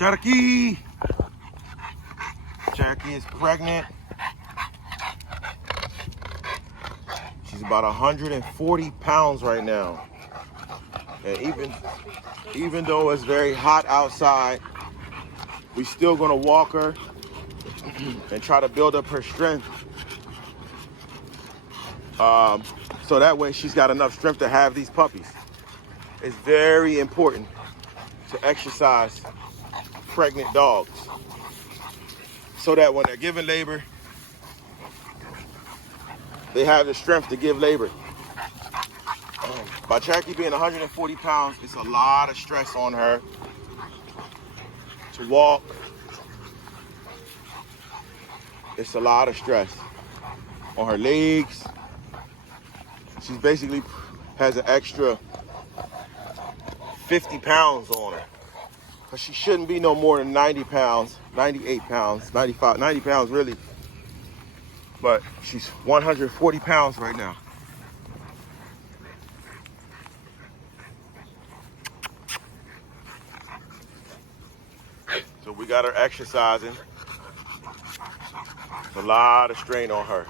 Cherokee! Cherokee is pregnant. She's about 140 pounds right now. And even though it's very hot outside, we're still gonna walk her and try to build up her strength. So that way she's got enough strength to have these puppies. It's very important to exercise pregnant dogs so that when they're giving labor, they have the strength to give labor. By Cherokee being 140 pounds, it's a lot of stress on her to walk. It's a lot of stress on her legs. She's basically has an extra 50 pounds on her. But she shouldn't be no more than 90 pounds, 98 pounds, 95, 90 pounds really. But she's 140 pounds right now. So we got her exercising. It's a lot of strain on her.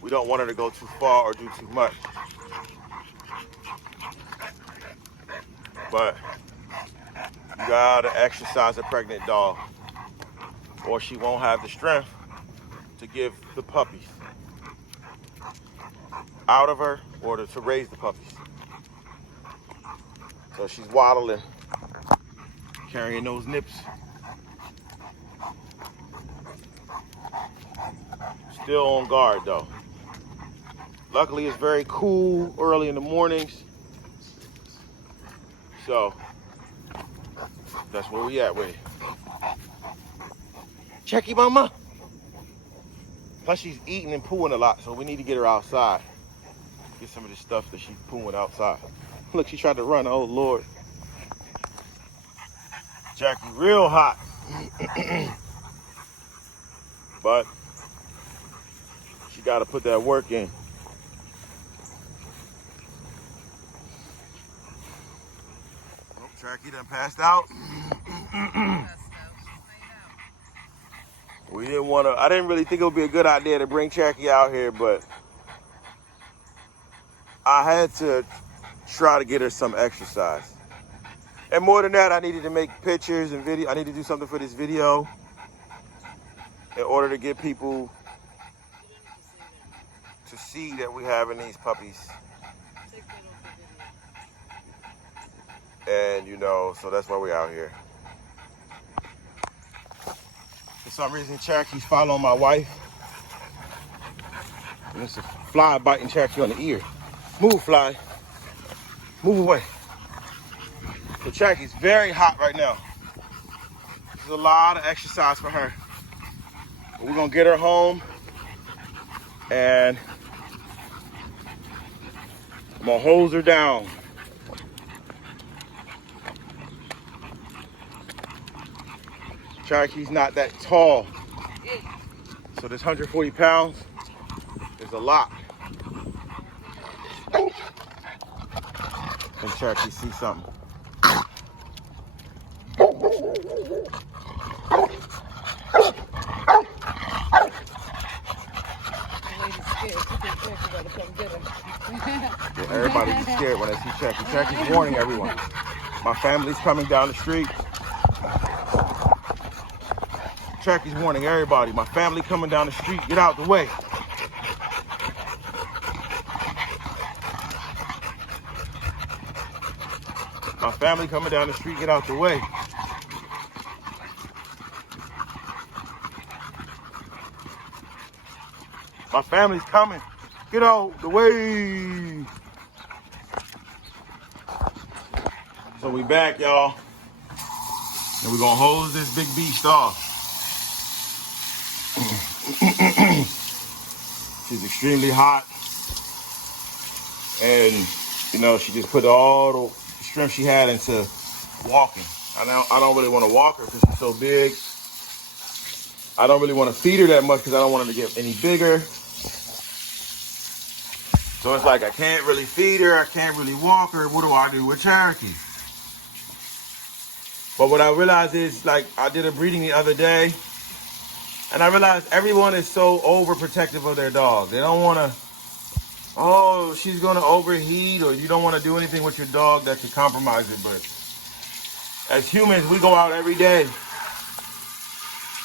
We don't want her to go too far or do too much. But you gotta exercise a pregnant dog or she won't have the strength to give the puppies out of her or to raise the puppies. So she's waddling, carrying those nips. Still on guard though. Luckily it's very cool early in the mornings. So that's where we at with it. Checky mama. Plus she's eating and pooing a lot, so we need to get her outside. Get some of this stuff that she's pooing outside. Look, she tried to run, oh Lord. Jackie real hot. But she gotta put that work in. Oh, Jackie done passed out. We didn't want to, I didn't really think it would be a good idea to bring Cherokee out here, but I had to try to get her some exercise. And more than that, I needed to make pictures and video. I need to do something for this video in order to get people to see that we having these puppies. And you know, so that's why we're out here. For some reason, Cherokee's following my wife. And it's a fly biting Cherokee on the ear. Move, fly. Move away. So Cherokee's very hot right now. There's a lot of exercise for her. But we're gonna get her home and I'm gonna hose her down. Cherokee's not that tall. So this 140 pounds is a lot. And Cherokee see something. Yeah, everybody be scared when they see Cherokee. Cherokee's warning everyone. My family's coming down the street. Cherokee's warning everybody. My family coming down the street. Get out the way. My family coming down the street. Get out the way. My family's coming. Get out the way. So we back, y'all. And we're gonna hose this big beast off. She's extremely hot. And, you know, she just put all the strength she had into walking. I don't really want to walk her because she's so big. I don't really want to feed her that much because I don't want her to get any bigger. So it's like I can't really feed her. I can't really walk her. What do I do with Cherokee? But what I realized is, like, I did a breeding the other day, and I realized everyone is so overprotective of their dog. They don't want to, oh, she's going to overheat, or you don't want to do anything with your dog that could compromise it. But as humans, we go out every day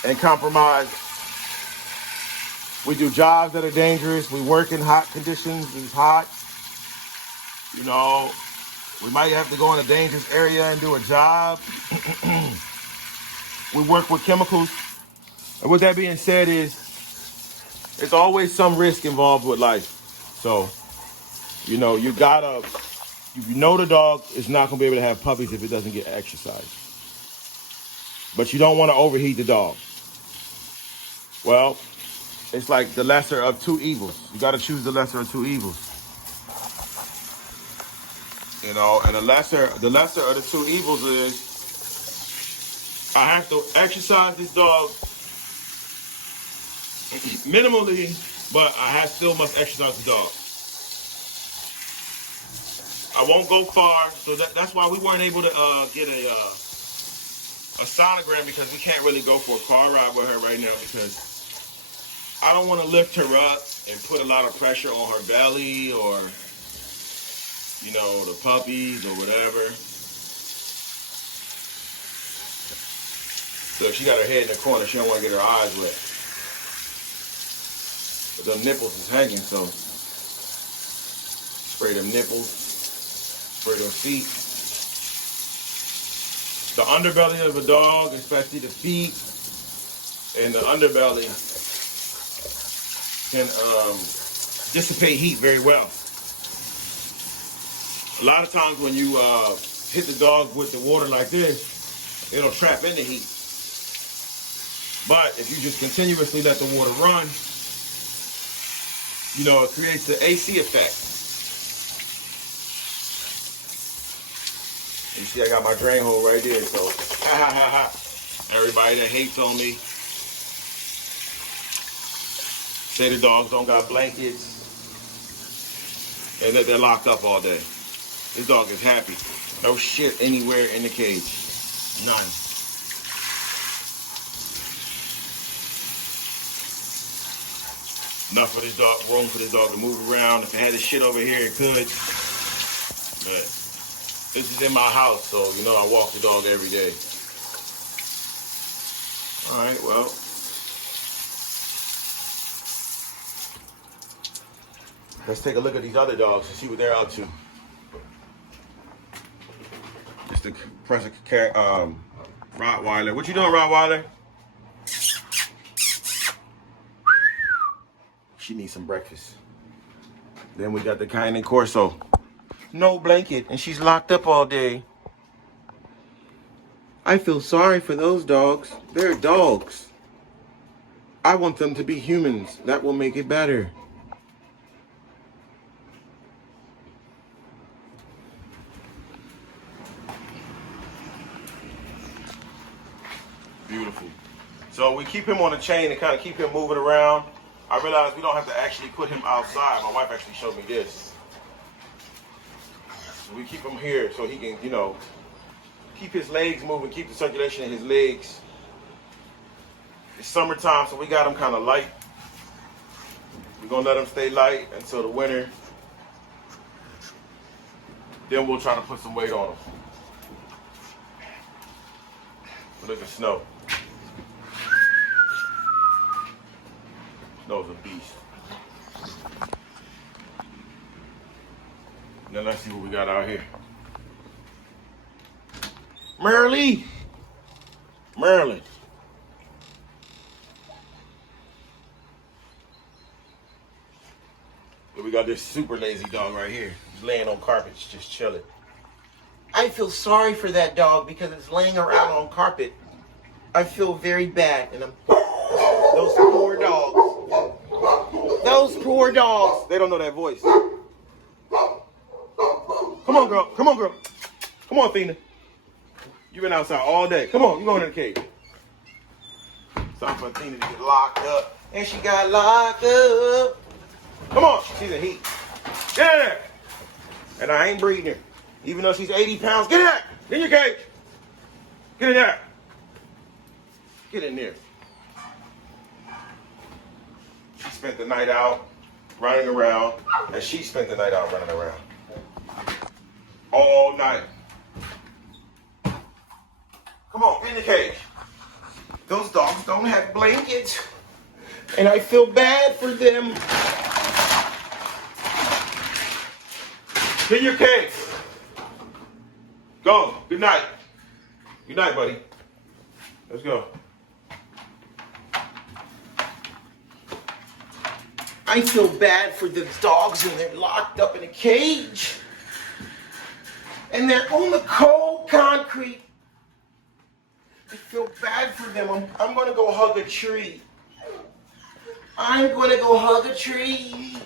and compromise. We do jobs that are dangerous. We work in hot conditions. It's hot. You know, we might have to go in a dangerous area and do a job. We work with chemicals. And with that being said is, there's always some risk involved with life. So, you know, you know the dog is not going to be able to have puppies if it doesn't get exercise. But you don't want to overheat the dog. Well, it's like the lesser of two evils. You got to choose the lesser of two evils. You know, and the lesser of the two evils is I have to exercise this dog minimally, but I still must exercise the dog. I won't go far, so that's why we weren't able to get a sonogram, because we can't really go for a car ride with her right now, because I don't want to lift her up and put a lot of pressure on her belly, or you know, the puppies or whatever. So if she got her head in the corner, she don't want to get her eyes wet. But them nipples is hanging, so spray them nipples, spray them feet. The underbelly of a dog, especially the feet and the underbelly, can dissipate heat very well. A lot of times when you hit the dog with the water like this, it'll trap in the heat. But if you just continuously let the water run, you know, it creates the AC effect. You see, I got my drain hole right there, so everybody that hates on me, say the dogs don't got blankets, and that they're locked up all day. This dog is happy. No shit anywhere in the cage. None. Enough for this dog, room for this dog to move around. If it had this shit over here, it could. But this is in my house, so you know I walk the dog every day. All right, well. Let's take a look at these other dogs and see what they're up to. It's the Rottweiler. What you doing, Rottweiler? She needs some breakfast. Then we got the Cayenne Corso. No blanket, and she's locked up all day. I feel sorry for those dogs. They're dogs. I want them to be humans. That will make it better. Beautiful. So we keep him on a chain and kind of keep him moving around. I realized we don't have to actually put him outside. My wife actually showed me this. So we keep him here so he can, you know, keep his legs moving, keep the circulation in his legs. It's summertime, so we got him kind of light. We're going to let him stay light until the winter. Then we'll try to put some weight on him. Look at Snow. Snow's a beast. Now let's see what we got out here. Merle. Merlin. We got this super lazy dog right here. He's laying on carpets, just chilling. I feel sorry for that dog because it's laying around on carpet. I feel very bad, and those poor dogs. Those poor dogs. They don't know that voice. Come on, girl. Come on, girl. Come on, Athena. You've been outside all day. Come on, you going in the cage. It's time for Athena to get locked up. And she got locked up. Come on, she's in heat. Get in there. And I ain't breeding her. Even though she's 80 pounds, get in there. Get in your cage. Get in there. Get in there. She spent the night out running around, and she spent the night out running around. All night. Come on, get in the cage. Those dogs don't have blankets, and I feel bad for them. Get in your cage. Go. Good night. Good night, buddy. Let's go. I feel bad for the dogs, and they're locked up in a cage. And they're on the cold concrete. I feel bad for them. I'm going to go hug a tree. I'm going to go hug a tree.